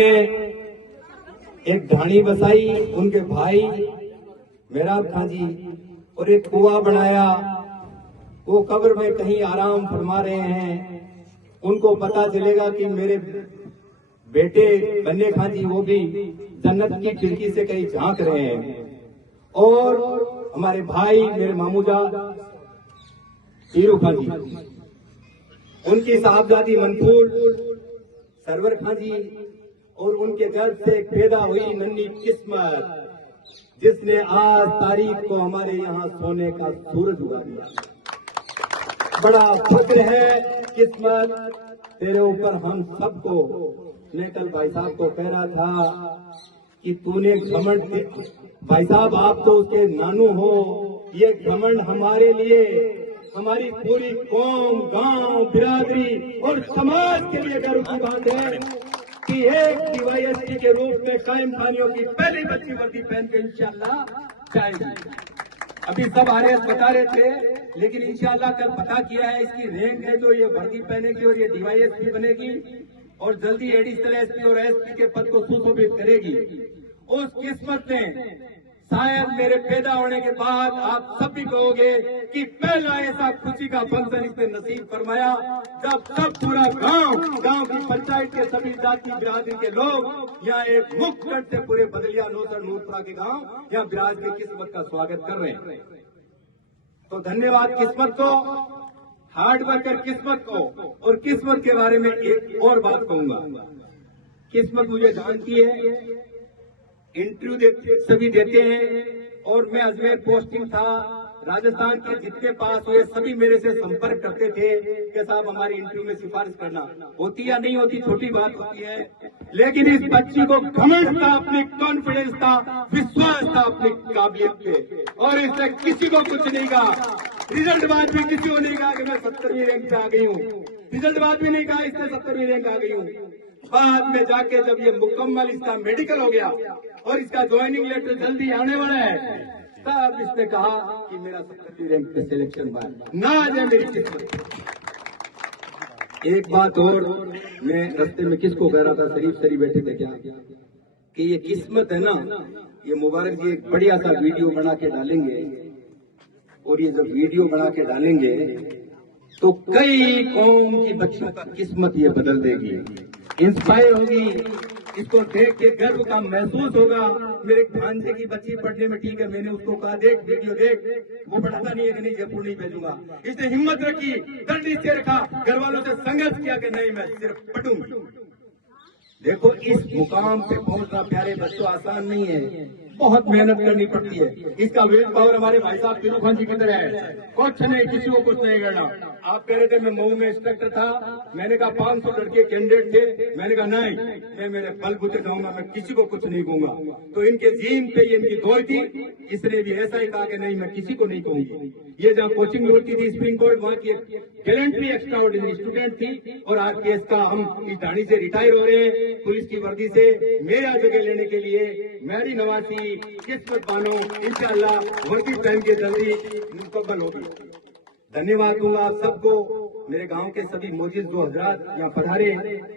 एक ढाणी बसाई उनके भाई मेहराब खां जी और एक कुआं बनाया। वो कब्र में कहीं आराम फरमा रहे हैं। उनको पता चलेगा कि मेरे बेटे बन्ने खां जी वो भी जन्नत की खिड़की से कहीं झांक रहे हैं। और हमारे भाई मेरे मामूजा हीरू खां जी, उनकी साहबजादी मंसूर सरवर खां जी और उनके गर्भ से पैदा हुई नन्ही किस्मत, जिसने आज तारीख को हमारे यहाँ सोने का सूरज उगा दिया। बड़ा फक्र है किस्मत तेरे ऊपर हम सबको। मैं कल भाई साहब को कह रहा था कि तूने घमंड, भाई साहब आप तो उसके नानू हो, ये घमंड हमारे लिए, हमारी पूरी कौम, गांव, बिरादरी और समाज के लिए गर्व की बात है कि एक डीवाईएसपी के रूप में कायम खानियों की पहली बच्ची वर्दी पहन के इंशाल्लाह जाएगी। अभी सब आरएस बता रहे थे, लेकिन इंशाल्लाह कल पता किया है इसकी रैंक है जो ये वर्दी पहनेगी और ये डीवाईएसपी बनेगी और जल्दी एडिशनल एसपी और एसपी के पद को सुशोभित करेगी। उस किस्मत ने शायद मेरे पैदा होने के बाद आप सब भी कहोगे कि पहला ऐसा खुशी का फंक्शन इसने नसीब फरमाया जब सब पूरा गांव की पंचायत के सभी जाति बिरादरी के लोग यहाँ एक मुक्त कंठ से पूरे बदलिया नौसर नूरपुरा के गांव यहाँ बिराज के किस्मत का स्वागत कर रहे हैं। तो धन्यवाद किस्मत को, हार्ड वर्कर किस्मत को। और किस्मत के बारे में एक और बात कहूंगा। किस्मत मुझे जानती है, इंटरव्यू सभी देते हैं और मैं अजमेर पोस्टिंग था, राजस्थान के जितने पास हुए सभी मेरे से संपर्क करते थे कि साहब हमारी इंटरव्यू में सिफारिश करना। होती या नहीं होती छोटी बात होती है, लेकिन इस बच्ची को घमंड था, अपनी कॉन्फिडेंस था, विश्वास था अपनी काबिलियत पे और इसने किसी को कुछ नहीं कहा। रिजल्ट बाद भी किसी को नहीं कहा कि मैं 70वीं रैंक पे आ गई हूँ। रिजल्ट बाद भी नहीं कहा इसने 70वीं रैंक आ गई हूँ। बाद में जाके जब ये मुकम्मल इसका मेडिकल हो गया और इसका ज्वाइनिंग लेटर जल्दी आने वाला है, तब इसने कहा कि मेरा 70वीं रैंक पे सिलेक्शन हुआ ना जाए मेरी किस्मत। एक बात और, मैं रास्ते में किसको कह रहा था, शरीफ बैठे थे क्या, कि ये किस्मत है ना, ये मुबारक जी एक बढ़िया सा वीडियो बना के डालेंगे और ये जब वीडियो बना के डालेंगे तो कई कौम की बच्चों का किस्मत ये बदल देगी, इंस्पायर होगी, इसको देख के गर्व का महसूस होगा। मेरे भांजे की बच्ची पढ़ने में ठीक है, मैंने उसको कहा देख वीडियो देख, वो पढ़ाता नहीं है कि नहीं जयपुर नहीं भेजूंगा। इसने हिम्मत रखी, दर्द से रखा, घर वालों से संघर्ष किया कि नहीं मैं सिर्फ पढ़ूंगा। देखो इस मुकाम पे पहुंचना प्यारे बच्चों आसान नहीं है, बहुत मेहनत करनी पड़ती है। इसका वेट पावर हमारे भाई साहब हीरू खान जी की तरह है, कुछ नहीं, किसी को कुछ नहीं करना। आप कह रहे थे मैं मऊ में इंस्ट्रक्टर था, मैंने कहा 500 लड़के कैंडिडेट थे, मैंने कहा नहीं, मैं मेरे बलबूते जाऊंगा, मैं किसी को कुछ नहीं कहूंगा। तो इनके जीन पे इनकी दौड़ थी, इसने भी ऐसा ही कहा कि नहीं मैं किसी को नहीं कहूंगी। ये जहाँ कोचिंग होती थी स्प्रिंग कोर्ट, वहाँ की टैलेंटली एक्स्ट्रा ऑर्डिनरी स्टूडेंट थी और आज केस का हम इस ढाणी से रिटायर हो रहे हैं पुलिस की वर्दी से। मेरा जगह लेने के लिए मेरी नवासी किस्मत बानो इंशाल्लाह वर्दी पहन के जल्दी मुकम्मल होगी। धन्यवाद दूंगा आप सबको, मेरे गांव के सभी मौजूद जो हजरात यहाँ पधारे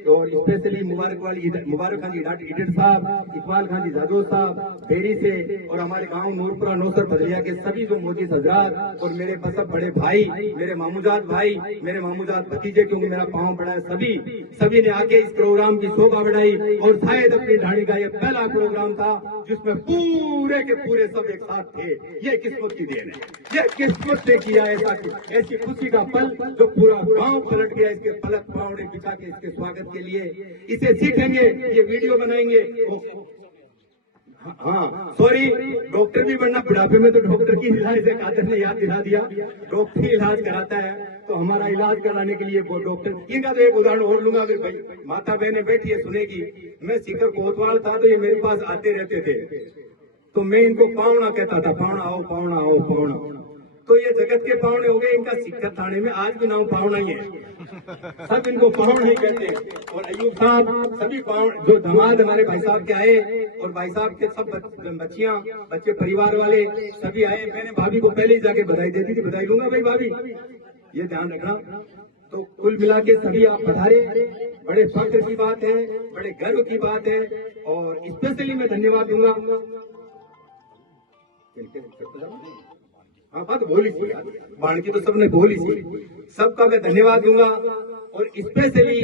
और स्पेशली मुबारक खान जी डॉक्टर ईडर साहब, इकबाल खान जी जादव साहब बेरी से और हमारे गांव नूरपुरा नौसर बदलिया के सभी जो मौजूद हजरात और मेरे सब बड़े भाई, मेरे मामूजात भाई, मेरे मामूजात भतीजे, क्योंकि मेरा पाँव बड़ा है, सभी ने आके इस प्रोग्राम की शोभा बढ़ाई। और शायद अपनी ढाणी का यह पहला प्रोग्राम था जिसमें पूरे के पूरे सब एक साथ थे। ये किस्मत की देन है, ये किस्मत ने किया ऐसी खुशी का पल जो पूरा गांव पलट गया इसके पलक पावड़े बिछा के इसके स्वागत के लिए। इसे सीखेंगे, ये वीडियो बनाएंगे। हाँ सॉरी, डॉक्टर भी बनना बुढ़ापे में, तो डॉक्टर की इलाज से कादर ने याद दिला दिया, डॉक्टर इलाज कराता है तो हमारा इलाज कराने के लिए वो डॉक्टर। इनका तो एक उदाहरण और लूंगा, फिर भाई माता बहने बैठी है सुनेगी। मैं सीकर कोतवाल था तो ये मेरे पास आते रहते थे, तो मैं इनको पावना कहता था, पावना आओ पावना आओ पावना। तो ये जगत के पावने हो गए, इनका सिक्कर थाने में आज भी नाम पावना ही है, सब इनको पावना ही कहते हैं। और अयूब साहब सभी जो दामाद हमारे भाई साहब के आए और भाई साहब के सब बच्चियां बच्चे परिवार वाले सभी आए। मैंने भाभी को पहले ही जाके बधाई दे दी थी, बधाई दूंगा भाई भाभी, ये ध्यान रखना। तो कुल मिला के सभी आप पधारे। बड़े फख्र की बात है, बड़े गर्व की बात है। और स्पेशली मैं धन्यवाद दूंगा, हाँ बात बोली थी, बाण की तो सबने बोली थी, सबका मैं धन्यवाद दूंगा। और स्पेशली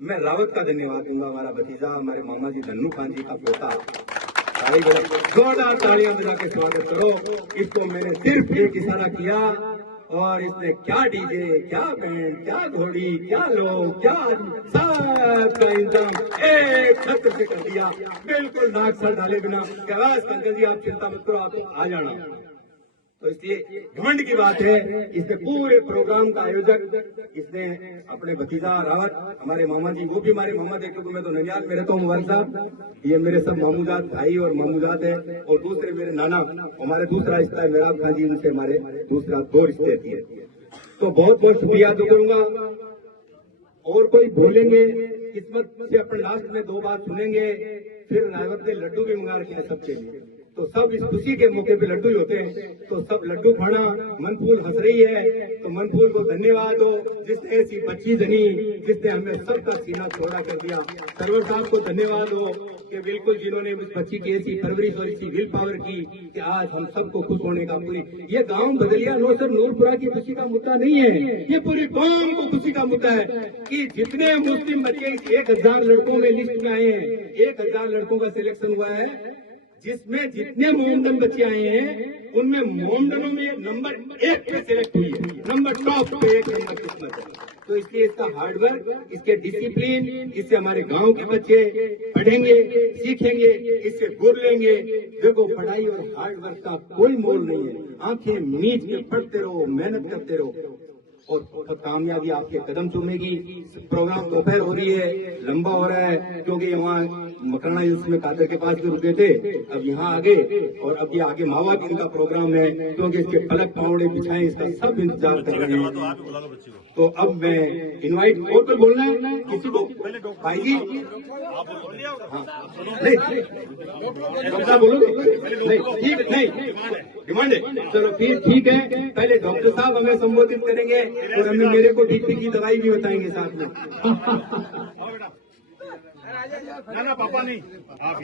मैं रावत का धन्यवाद दूंगा, हमारा भतीजा, हमारे मामा जी धन्नू खान जी का पोता। जोरदार तालियां बजा के स्वागत करो। इसको मैंने सिर्फ एक इशारा किया और इसने क्या डीजे, क्या बैंड, क्या घोड़ी, क्या लोग, क्या सबका इंतजाम एक छत्र से कर दिया, बिल्कुल नाक सर डाले बिना। पंकज जी आप चिंता मत करो, आप आ जाना। तो इसलिए घमंड की बात है, इसने पूरे प्रोग्राम का आयोजक इसने अपने भतीजा रावत, हमारे मामा जी, वो भी हमारे मामा देखे को मैं तो ननियाल में रहता हूँ मोबाइल साहब, ये मेरे सब मामूजात भाई और मामूजात है। और दूसरे मेरे नाना, हमारे दूसरा रिश्ता है मेराब खान जी, उनसे हमारे दूसरा 2 रिश्ते है। तो बहुत बहुत शुक्रिया अदा करूंगा। और कोई बोलेंगे किस्मत से अपन लास्ट में 2 बात सुनेंगे, फिर रावत ने लड्डू भी मंगा रखे हैं सबके लिए। तो सब इस खुशी के मौके पे लड्डू ही होते हैं, तो सब लड्डू खाना। मनफूल हंस रही है, तो मनफूल को धन्यवाद हो जिसने ऐसी बच्ची जनी, जिसने हमें सबका सीना चौड़ा कर दिया। सरवर साहब को धन्यवाद हो कि बिल्कुल जिन्होंने इस बच्ची की ऐसी परवरिश और ऐसी विल पावर की कि आज हम सबको खुश होने का पूरी, ये गांव बदलिया नो सर नूरपुरा की खुशी का मुद्दा नहीं है, ये पूरी कौम को खुशी का मुद्दा है कि जितने मुस्लिम बच्चे 1000 लड़कों में लिस्ट में आए हैं, 1000 लड़कों का सिलेक्शन हुआ है, जिसमें जितने मोमडन बच्चे आए हैं उनमें मोमडनों में नंबर 1 पे सिलेक्ट हुई है, नंबर टॉप पे 1 नंबर किस्मत है। तो इसलिए इसका हार्डवर्क, इसके डिसिप्लिन, इससे हमारे गांव के बच्चे पढ़ेंगे, सीखेंगे, इससे गुर लेंगे। देखो पढ़ाई और हार्डवर्क का कोई मोल नहीं है, आंखें मीच के पढ़ते रहो, मेहनत करते रहो और कामयाबी आपके कदम चूमेगी। प्रोग्राम दोपहर हो रही है, लंबा हो रहा है, क्योंकि वहाँ मकराना में कादर के पास भी रुके थे, अब यहाँ आ गए। और अब ये आगे मावा भी इनका प्रोग्राम है, क्योंकि इसके पलक पावड़े बिछाए, इसका सब इंतजार कर रहे हैं। तो अब मैं इनवाइट, और कोई बोलना है किसी को? भाई जी हाँ, नहीं डॉक्टर बोलो, नहीं ठीक नहीं डिमांड है, चलो फिर ठीक है। पहले डॉक्टर साहब हमें संबोधित करेंगे और हमें मेरे को बीपी की दवाई भी बताएंगे साथ में। ना पापा नहीं, आप